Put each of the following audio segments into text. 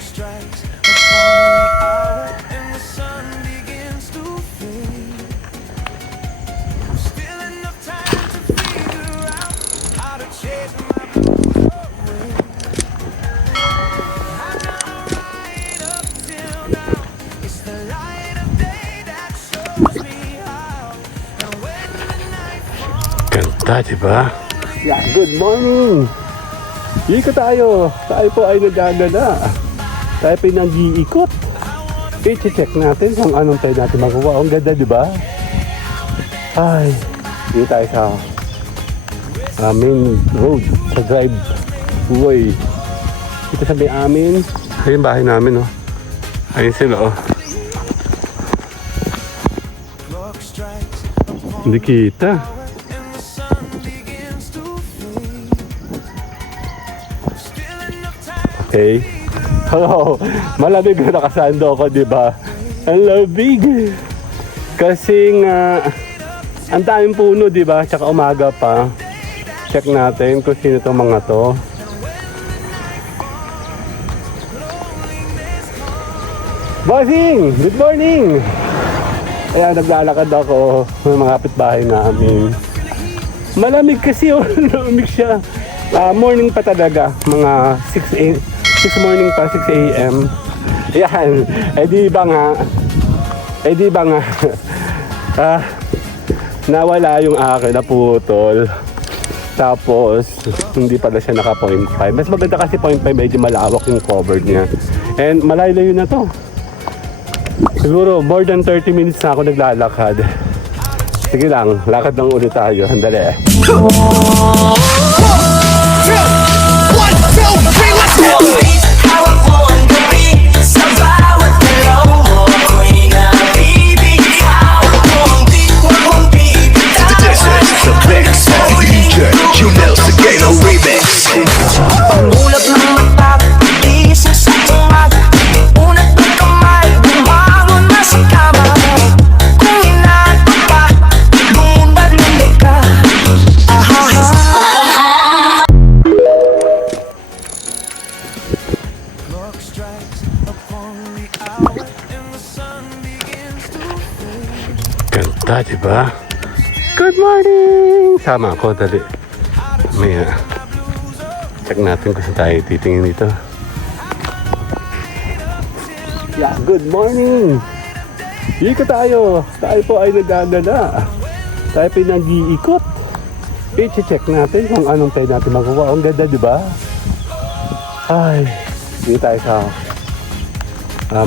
strikes upon the hour and the sun begins to fade. Still enough time to figure out how to chase my blues away. I've done right up till now. It's the light of day that shows me how. And when the night falls, Ganda, diba? Yeah, good morning! Ikot tayo! Tayo po ay nagagala. Tayo po nag-iikot. I-check natin kung anong tayo natin magawa. Ang ganda, diba? Ay, dito tayo sa main road, sa driveway. Dito sa may amin. Ayun bahay namin, oh. Ayun sila, oh. clock strikes upon Hindi kita. and the sun begins to fade. Still enough time. Okay. Hello. Malamig na nakasando ako, di ba? Ang lamig. Kasi nga, ang daming puno, di ba? Tsaka umaga pa. Check natin kung sino itong mga to. Bossing! Good morning! Ayan, naglalakad ako ng mga kapitbahay namin. Malamig kasi, oh. Malamig siya. Morning pa talaga. Mga 6 morning pa, 6 a.m. Ayan. Di ba nga? Nawala yung akin, naputol. Tapos, hindi pala siya naka 0.5. Mas maganda kasi 0.5, medyo malawak yung cover niya. And malayo na to. Siguro, more than 30 minutes na ako naglalakad. Sige lang, lakad lang ulit tayo. Andali. Pangulap ng mata, gising sa umaga. Unat ng kamay, bumangon na sa kama. Kung inaantok pa, lumabad ka. Clock strikes upon the hour and the sun begins to fade. Ganda, diba? Good morning! Sama ako, dali. May check natin kung saan tayo titingin dito. Yeah, good morning! Ikot tayo! Tayo po ay nagagala. Tayo po nag-iikot. I-check natin kung anong tayo natin magawa. Ang ganda, diba? Ay, dito tayo sa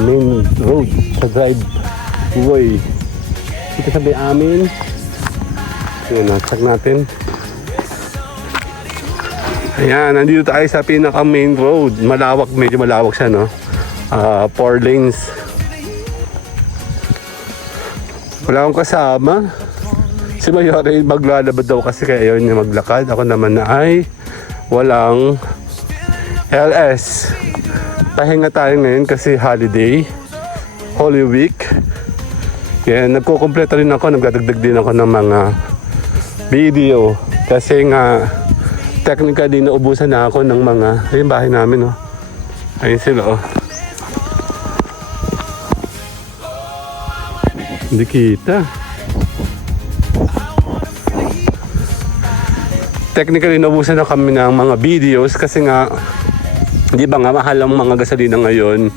main road, sa driveway. Dito sa may amin. Yun, check natin. Ayan, nandito tayo sa pinaka main road. Malawak, medyo malawak siya, no? 4 lanes. Wala akong kasama. Si Mayore maglalabad daw kasi kaya ayaw niya maglakad. Ako naman na ay walang LS. Pahinga tayo ngayon kasi holiday. Holy Week. Kaya nagkukumpleto rin ako. Nagdadagdag din ako ng mga video. Kasi nga technically naubusan na ako ng mga ayun bahay namin, oh. Ayun sila, oh. Hindi kita. Technically naubusan na kami ng mga videos kasi nga di ba nga mahal ang mga gasolina ngayon.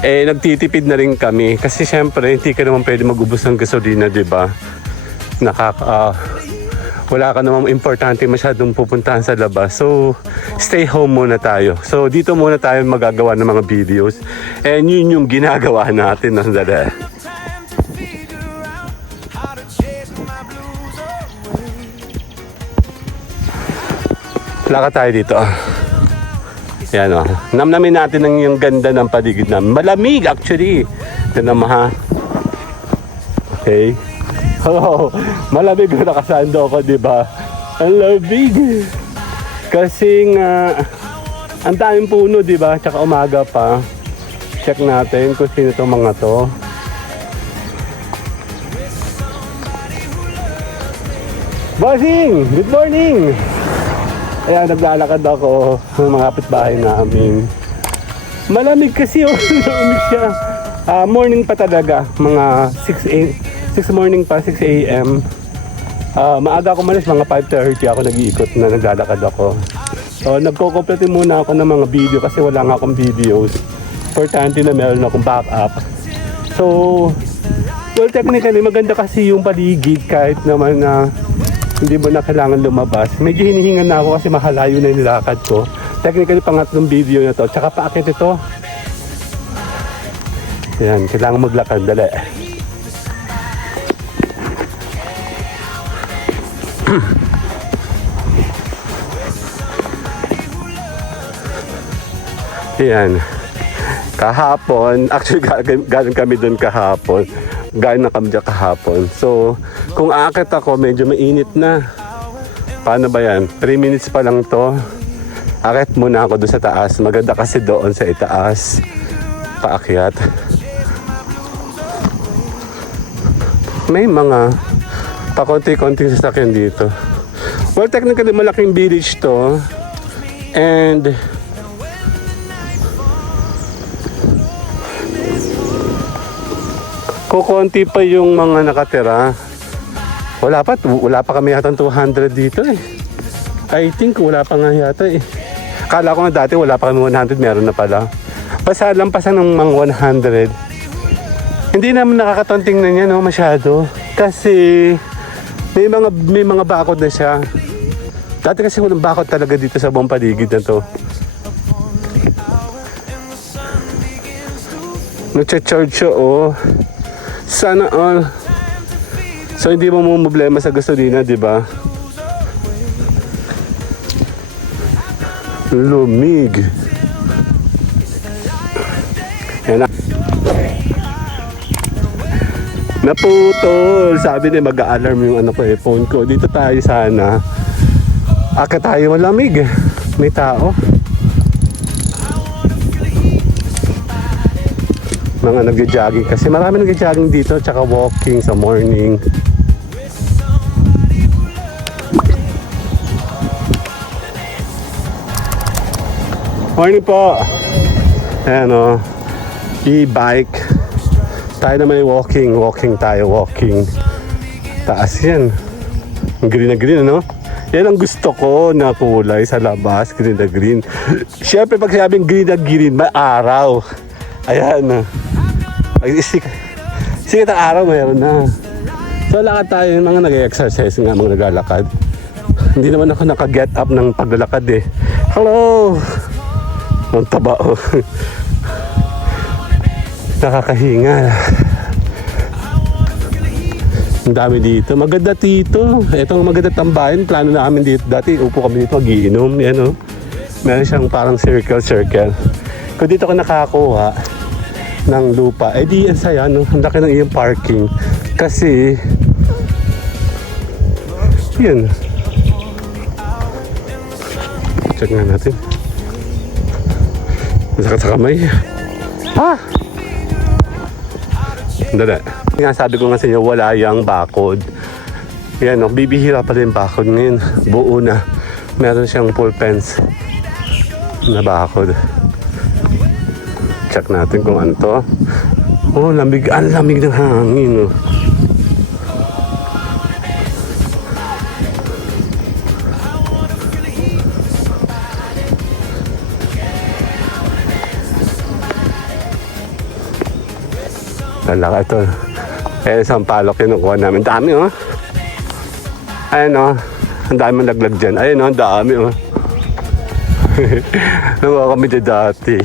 Eh nagtitipid na rin kami kasi syempre hindi ka naman pwede mag-ubos ng gasolina, di ba? Wala ka namang importante masyadong pupuntahan sa labas. So, stay home muna tayo. So, dito muna tayo magagawa ng mga videos. And yun yung ginagawa natin. Nandali. Lakad tayo dito. Yan, oh. Namnamin natin yung ganda ng paligid namin. Malamig actually. Ito naman, ha. Okay. Oh, malamig na nakasando ako, di ba? Ang lamig. Kasi nga, ang daming puno, di ba? Tsaka umaga pa. Check natin kung sino itong mga to. Bossing! Good morning! Ayan, naglalakad ako ng mga kapitbahay namin. Malamig kasi oh. Malamig siya. Morning pa talaga. Mga 6 morning pa, 6 a.m. Maaga ako malis, mga 5:30 ako nag-iikot na naglalakad ako. So, nagko-complete muna ako ng mga video kasi wala nga akong videos. Importante na meron akong backup. So, well, technically, maganda kasi yung paligid kahit naman na hindi mo na kailangan lumabas. Medyo hinihingan na ako kasi mahalayo na yung nilakad ko. Technically, pangatlong video na to. Tsaka paakit ito. Yan, kailangan maglakad. Dali. Yan. Kahapon, actually galing kami doon kahapon. Galing na kami dyan kahapon. So, kung aakit ako, medyo mainit na. Paano ba yan? 3 minutes pa lang to. Akit muna ako doon sa taas. Maganda kasi doon sa itaas. Paakyat. May mga pakonti-konting sasakyan dito. Well, technically malaking village to. And kukunti pa yung mga nakatira. Wala pa kami yata 200 dito eh. I think wala pa nga yata eh. Kala ko nga dati wala pa kami 100, meron na pala. Lampasan ng mga 100. Hindi naman nakakatonting na niya no masyado. Kasi may mga bakod na siya. Dati kasi walang bakod talaga dito sa buong paligid na to. Nag-charge siya oh. Sana all. So hindi mo problema sa gasolina, di ba? Lumig. Yan na. Naputol. Sabi niya mag-a-alarm yung ano ko phone ko. Dito tayo sana. Aka tayo malamig. May tao. Mga nag-jogging kasi marami nag-jogging dito tsaka walking sa morning. Morning po. Ayan o, e-bike. Tayo naman walking tayo. Taas yan. Green na green ano. Yan ang gusto ko na kulay sa labas. Green na green. Siyempre pag sabing green na green, may araw. Ayan. Sige na araw mayroon na. So lakad tayo yung mga nag-exercise nga, mga naglalakad. Hindi naman ako naka-get up ng paglalakad eh. Hello! Ang taba oh. Nakakahinga. Ang dami dito. Maganda dito. Itong maganda tambahin. Plano namin dito. Dati upo kami dito mag-iinom. Yan oh. Meron siyang parang circle. Kung dito ka nakakuha ng lupa, eh di yan saya, no? Ang laki ng iyong parking. Kasi, yan. Check nga natin. Masakit sa kamay. Ha? Dala. Nga sabi ko nga sa inyo, wala yung bakod. Yan, no? Bibihira pa rin bakod ngayon. Buo na. Meron siyang full fence na bakod. Check natin kung ano to. Oh, lamig. Ang lamig ng hangin. Oh. Lalaka ito. Eh, isang palok kinukuha namin. Dami oh. Ayan oh. Ang dami naglag dyan. Ayan oh, ang dami oh. Nakuha kami dyan dati.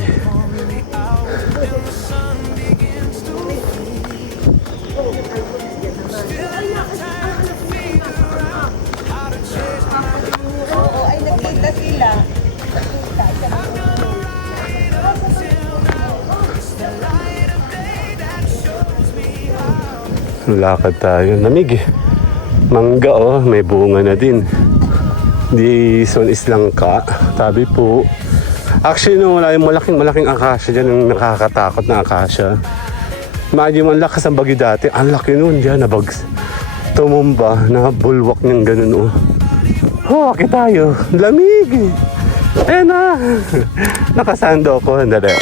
Lakad tayo. Lamig eh. Mangga oh. May bunga na din. This one is langka. Tabi po. Actually, no, wala yung malaking akasya dyan. Yung nakakatakot na akasya. Imagine mo, ang lakas ang bagyo dati. Ang laki nun dyan. Tumumba. Bulwak niyang ganun oh. Oh, okay tayo. Lamig eh. Ayan na. Nakasando ako. Dali.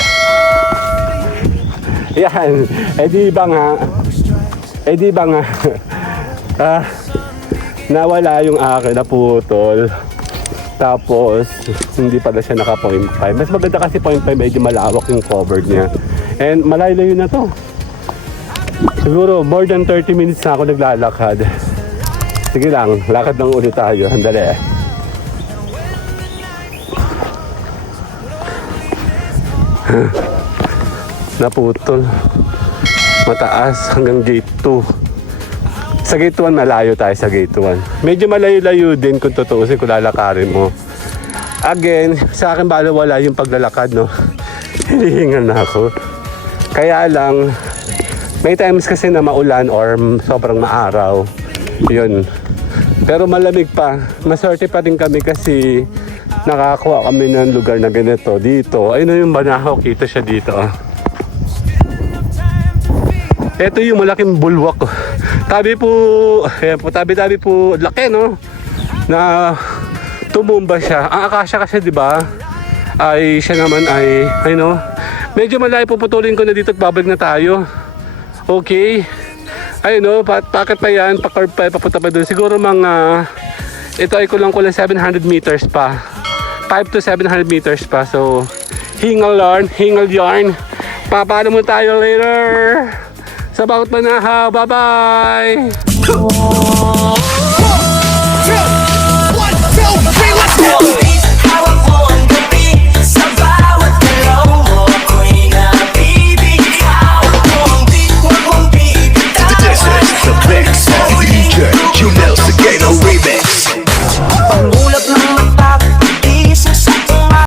Yan. Eh di ba nga? Eh di ba nga? Nawala yung akin, naputol. Tapos, hindi pala siya naka 0.5. Mas maganda kasi 0.5, medyo malawak yung cover niya. And malayo na to. Siguro more than 30 minutes na ako naglalakad. Sige lang, lakad lang ulit tayo. Andali. Naputol. Mataas hanggang gate 2. Sa gate 1 malayo tayo sa gate 1. Medyo malayo-layo din kung tutuusin kung lalakarin mo. Again, sa akin bala wala yung paglalakad, no. Hinihingal na ako. Kaya lang, may times kasi na maulan or sobrang maaraw. Yun. Pero malamig pa. Maswerte pa rin kami kasi nakakuha kami ng lugar na ganito dito. Ayun na yung Banahaw, kita siya dito. Ito yung malaking bulwak. Tabi po, ayan po, tabi-tabi po, laki, no? Na tumumba siya. Ang akasya kasi, di ba? Ay siya naman ay, medyo malayo, puputulin ko na dito at babalik na tayo. Okay. Ayun, no, pakit pa yan, pa-curve pa, papunta pa doon. Siguro mga, ito ay kulang 700 meters pa. 5 to 700 meters pa. So, hingal yarn. Papaano mo tayo later. Sa Bawat Banahaw. Bye-bye! 1, 2, 3, let's go!